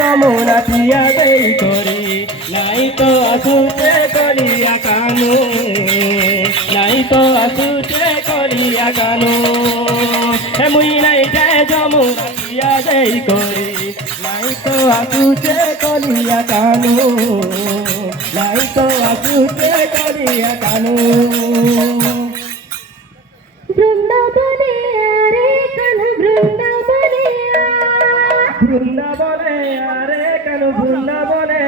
যমুনা পিয়া দেই করি নাই তো আসুতে করিয়া কানু নাই তো আসুতে করিয়া কানু মুই নাই যায় যমুনা পিয়া দেই করি নাই তো আসুতে করিয়া কানু নাই তো আসুতে করিয়া কানু বৃন্দাবনে আরে কানু বৃন্দাবনে বৃন্দাবনে আরে কানু বৃন্দাবনে